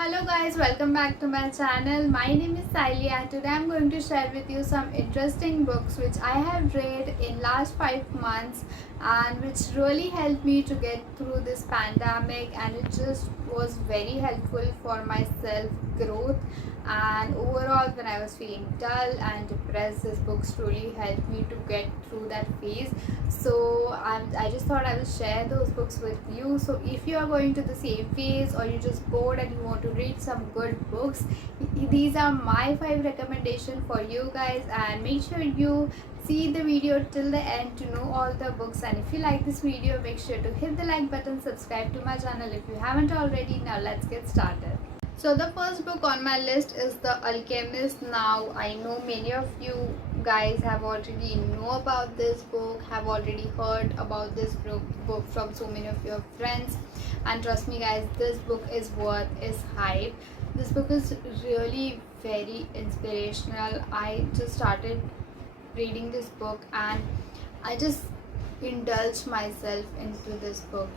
Hello guys, welcome back to my channel. My name is Saili and today I'm going to share with you some interesting books which I have read in last 5 months and which really helped me to get through this pandemic, and it just was very helpful for my self growth and overall when I was feeling dull and depressed. This books truly helped me to get through that phase. So I just thought I will share those books with you. So if you are going to the same phase or you're just bored and you want to read some good books, these are my 5 recommendations for you guys, and make sure you see the video till the end to know all the books. And if you like this video, make sure to hit the like button, subscribe to my channel if you haven't already. Now let's get started. So the first book on my list is The Alchemist. Now I know many of you guys have already know about this book, have already heard about this book from so many of your friends, and trust me guys, this book is worth its hype. This book is really very inspirational. I just started reading this book and I just indulge myself into this book.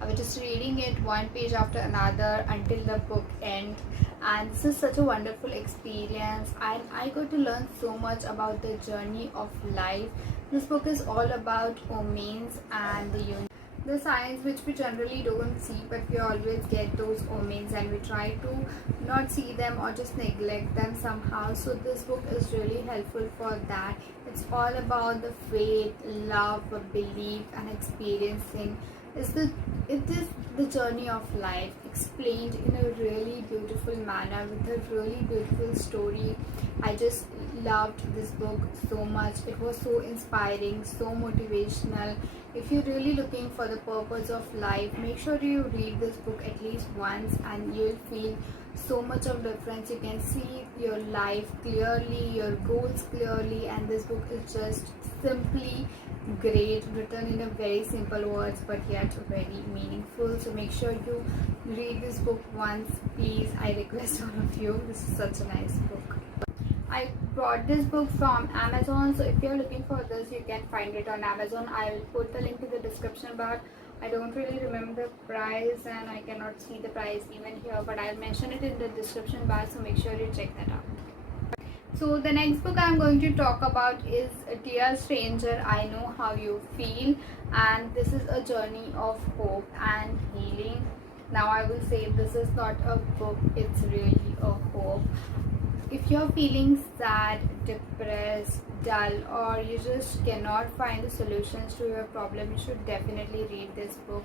I was just reading it one page after another until the book end, and this is such a wonderful experience and I got to learn so much about the journey of life. This book is all about omens and the signs which we generally don't see, but we always get those omens and we try to not see them or just neglect them somehow. So this book is really helpful for that. It's all about the faith, love, belief and experiencing. It is the journey of life explained in a really beautiful manner with a really beautiful story. I just loved this book so much. It was so inspiring, so motivational. If you're really looking for the purpose of life, make sure you read this book at least once and you'll feel so much of difference. You can see your life clearly, your goals clearly, and this book is just simply great, written in a very simple words but yet very meaningful. So make sure you read this book once, please. I request all of you. This is such a nice book. I bought this book from Amazon, so if you're looking for this, you can find it on Amazon. I will put the link to the description bar. I don't really remember the price and I cannot see the price even here, but I'll mention it in the description bar, so make sure you check that out. So the next book I'm going to talk about is Dear Stranger, I Know How You Feel, and this is a journey of hope and healing. Now I will say this is not a book, it's really a hope. If you're feeling sad, depressed, dull, or you just cannot find the solutions to your problem, you should definitely read this book.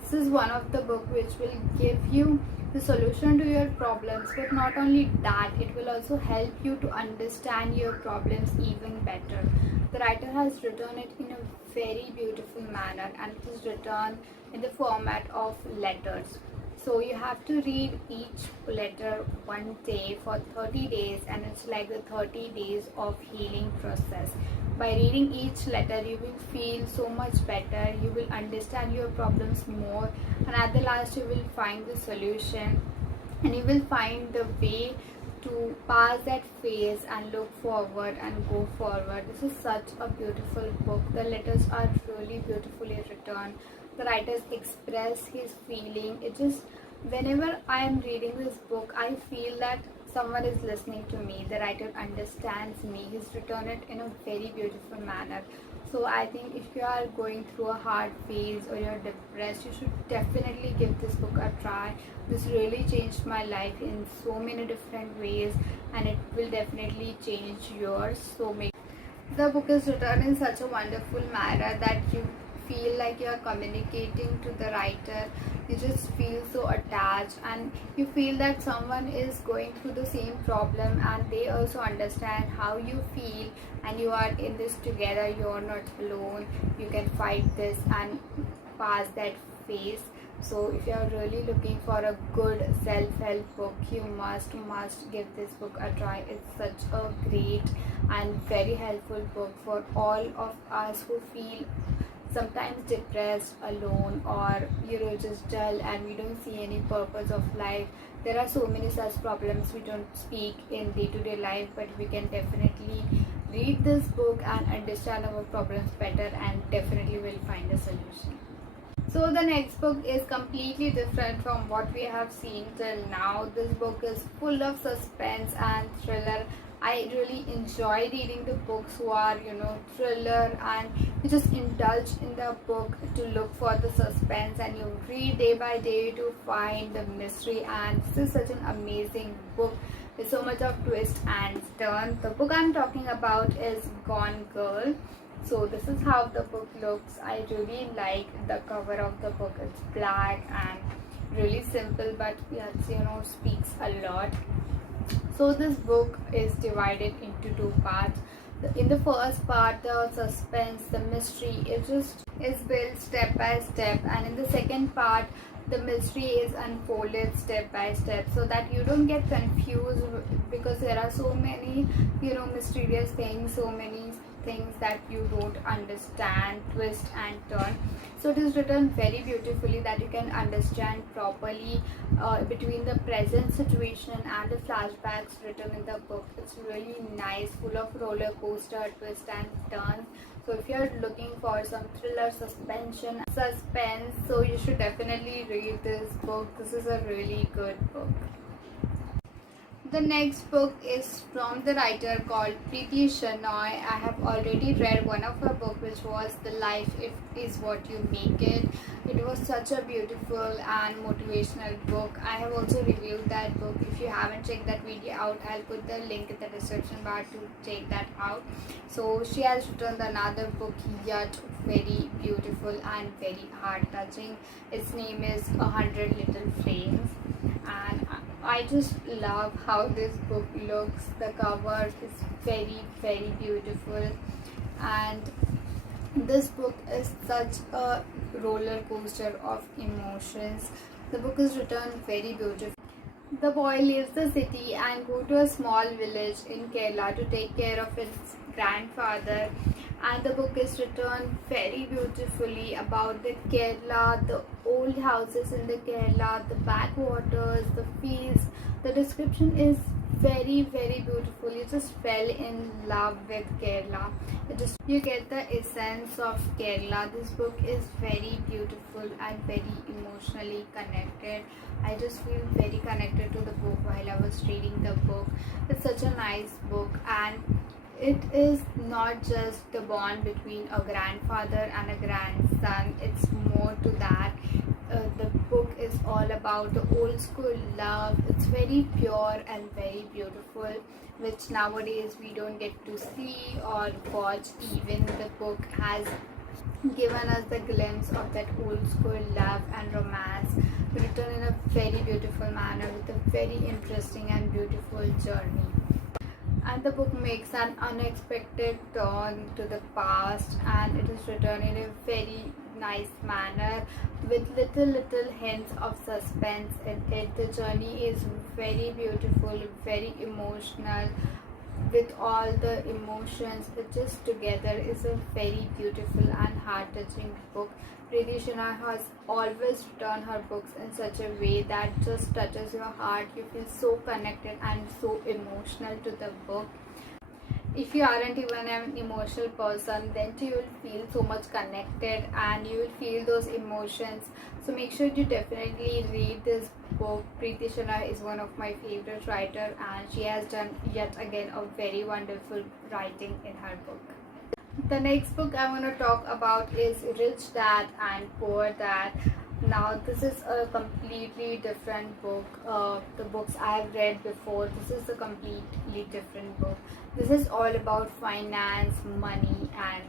This is one of the books which will give you the solution to your problems, but not only that, it will also help you to understand your problems even better. The writer has written it in a very beautiful manner and it is written in the format of letters. So you have to read each letter one day for 30 days, and it's like the 30 days of healing process. By reading each letter, you will feel so much better, you will understand your problems more, and at the last you will find the solution and you will find the way to pass that phase and look forward and go forward. This is such a beautiful book. The letters are really beautifully written. The writers express his feeling. It just, whenever I am reading this book, I feel that someone is listening to me. The writer understands me. He's written it in a very beautiful manner. So I think if you are going through a hard phase or you're depressed, you should definitely give this book a try. This really changed my life in so many different ways, and it will definitely change yours. So the book is written in such a wonderful manner that you feel like you are communicating to the writer. You just feel so attached and you feel that someone is going through the same problem and they also understand how you feel, and you are in this together. You are not alone. You can fight this and pass that phase. So if you are really looking for a good self-help book, you must give this book a try. It's such a great and very helpful book for all of us who feel sometimes depressed, alone, or just dull and we don't see any purpose of life. There are so many such problems we don't speak in day-to-day life, but we can definitely read this book and understand our problems better, and definitely will find a solution. So the next book is completely different from what we have seen till now. This book is full of suspense and thriller. I really enjoy reading the books who are, thriller, and you just indulge in the book to look for the suspense, and you read day by day to find the mystery. And this is such an amazing book with so much of twist and turn. The book I'm talking about is Gone Girl. So this is how the book looks. I really like the cover of the book. It's black and really simple, but yes, speaks a lot. So this book is divided into two parts. In the first part, the suspense, the mystery, it just is built step by step, and in the second part, the mystery is unfolded step by step, so that you don't get confused, because there are so many mysterious things, so many things that you don't understand, twist and turn. So it is written very beautifully that you can understand properly between the present situation and the flashbacks written in the book. It's really nice, full of roller coaster twist and turns. So if you're looking for some thriller, suspense, so you should definitely read this book. This is a really good book. The next book is from the writer called Preeti Shenoy. I have already read one of her books, which was The Life Is What You Make It. It was such a beautiful and motivational book. I have also reviewed that book. If you haven't checked that video out, I'll put the link in the description bar to check that out. So she has written another book, yet very beautiful and very heart touching. Its name is 100 Little Flames, and I just love how this book looks. The cover is very, very beautiful, and this book is such a roller coaster of emotions. The book is written very beautiful. The boy leaves the city and goes to a small village in Kerala to take care of his grandfather, and the book is written very beautifully about the Kerala, the old houses in the Kerala, the backwaters, the fields. The description is very, very beautiful. You just fell in love with Kerala. You get the essence of Kerala. This book is very beautiful and very emotionally connected. I just feel very connected to the book while I was reading the book. It's such a nice book, and it is not just the bond between a grandfather and a grandson. It's more to that. The book is all about the old school love. It's very pure and very beautiful, which nowadays we don't get to see or watch. Even the book has given us the glimpse of that old school love and romance, written in a very beautiful manner with a very interesting and beautiful journey. And the book makes an unexpected turn to the past, and it is written in a very nice manner with little hints of suspense in it. The journey is very beautiful, very emotional, with all the emotions. It just together is a very beautiful and heart-touching book. Preeti Shenoy has always written her books in such a way that just touches your heart. You feel so connected and so emotional to the book. If you aren't even an emotional person, then you will feel so much connected and you will feel those emotions. So make sure you definitely read this book. Preeti Shenoy is one of my favorite writers, and she has done yet again a very wonderful writing in her book. The next book I want to talk about is Rich Dad and Poor Dad. Now this is a completely different book. The books I have read before, this is a completely different book. This is all about finance, money, and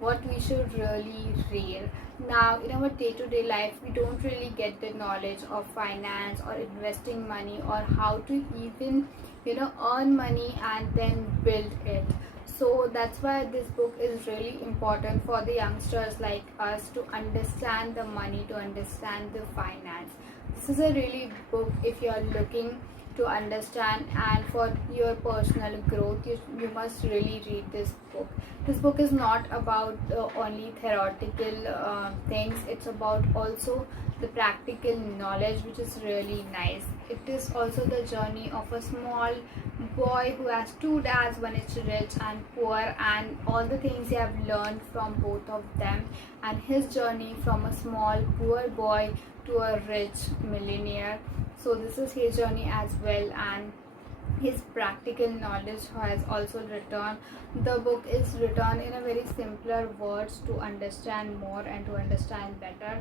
what we should really read. Now in our day-to-day life, we don't really get the knowledge of finance or investing money, or how to even earn money and then build it. So that's why this book is really important for the youngsters like us to understand the money, to understand the finance. This is a really book if you are looking to understand, and for your personal growth, you must really read this book. This book is not about only theoretical things, it's about also the practical knowledge, which is really nice. It is also the journey of a small boy who has two dads, one is rich and poor, and all the things he have learned from both of them, and his journey from a small poor boy to a rich millionaire. So this is his journey as well, and his practical knowledge has also written. The book is written in a very simpler words to understand more and to understand better,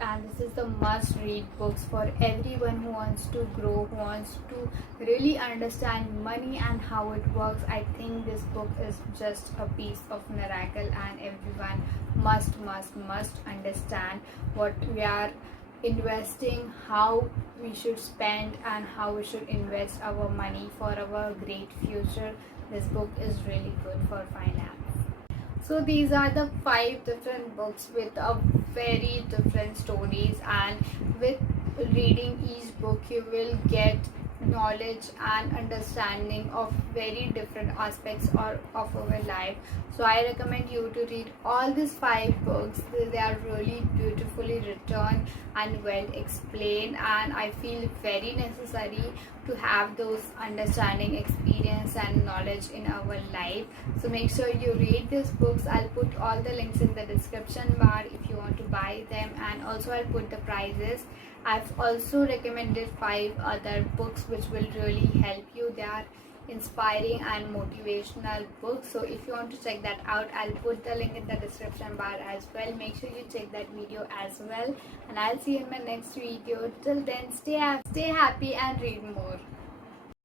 and this is the must read books for everyone who wants to grow, who wants to really understand money and how it works. I think this book is just a piece of miracle, and everyone must understand what we are investing, how we should spend, and how we should invest our money for our great future. This book is really good for finance. So these are the 5 different books with a very different stories, and with reading each book you will get knowledge and understanding of very different aspects of our life. So I recommend you to read all these 5 books. They are really beautifully written and well explained, and I feel very necessary to have those understanding, experience and knowledge in our life. So make sure you read these books. I'll put all the links in the description bar if you want to buy them, and also I'll put the prices. I've also recommended 5 other books which will really help you. They are inspiring and motivational books. So if you want to check that out, I'll put the link in the description bar as well. Make sure you check that video as well, and I'll see you in my next video. Till then, stay happy and read more.